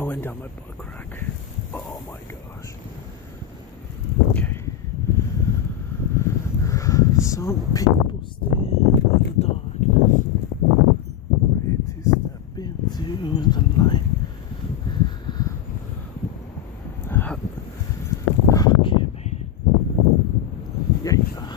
that went down my butt crack. Oh my gosh. Okay. Some people stand in the darkness, ready to step into the light. Okay, man. Yeah.